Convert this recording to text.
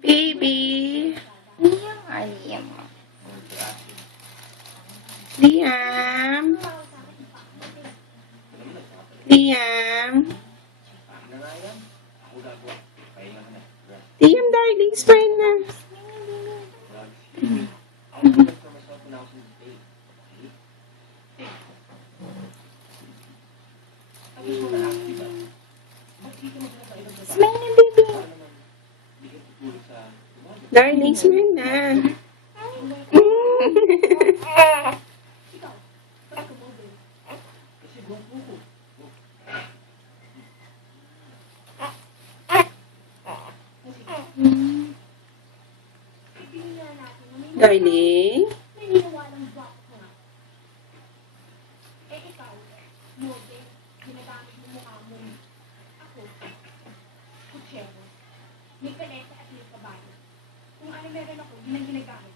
Baby. Ayam. Liam. Liam. Liam, darling, smile na. Smile na, baby. Darling, smile na. Darling. May paleta at may kabayo. Kung ano meron ako, yun ang ginagamit